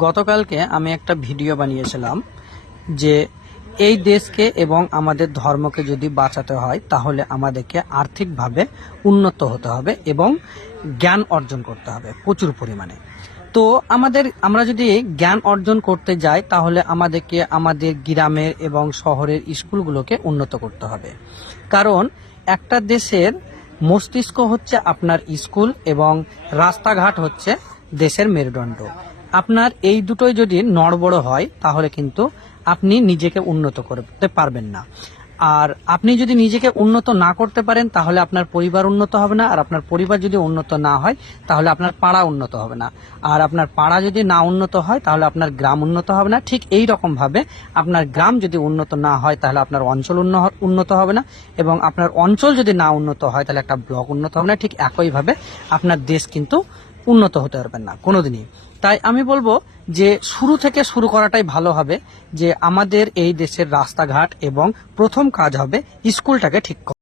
গতকালকে আমি একটা ভিডিও বানিয়েছিলাম যে এই দেশকে এবং আমাদের ধর্মকে যদি বাঁচাতে হয় তাহলে আমাদেরকে আর্থিকভাবে উন্নত হতে হবে এবং জ্ঞান অর্জন করতে হবে প্রচুর পরিমাণে। তো আমরা যদি জ্ঞান অর্জন করতে যাই তাহলে আমাদেরকে আমাদের গ্রামের এবং শহরের স্কুলগুলোকে উন্নত করতে হবে। কারণ একটা দেশের মস্তিষ্ক হচ্ছে আপনার স্কুল এবং রাস্তাঘাট হচ্ছে দেশের মেরুদণ্ড। আপনার এই দুটোই যদি নড়বড় হয় তাহলে কিন্তু আপনি নিজেকে উন্নত করতে পারবেন না। আর আপনি যদি নিজেকে উন্নত না করতে পারেন তাহলে আপনার পরিবার উন্নত হবে না, আর আপনার পরিবার যদি উন্নত না হয় তাহলে আপনার পাড়া উন্নত হবে না, আর আপনার পাড়া যদি না উন্নত হয় তাহলে আপনার গ্রাম উন্নত হবে না। ঠিক এই রকম ভাবে আপনার গ্রাম যদি উন্নত না হয় তাহলে আপনার অঞ্চল উন্নত হবে না, এবং আপনার অঞ্চল যদি না উন্নত হয় তাহলে একটা ব্লক উন্নত হবে না। ঠিক একইভাবে আপনার দেশ কিন্তু উন্নত হতে পারবেন না কোনোদিনই। তাই আমি বলবো যে শুরু থেকে শুরু করাটাই ভালো হবে, যে আমাদের এই দেশের রাস্তাঘাট এবং প্রথম কাজ হবে স্কুলটাকে ঠিক করা।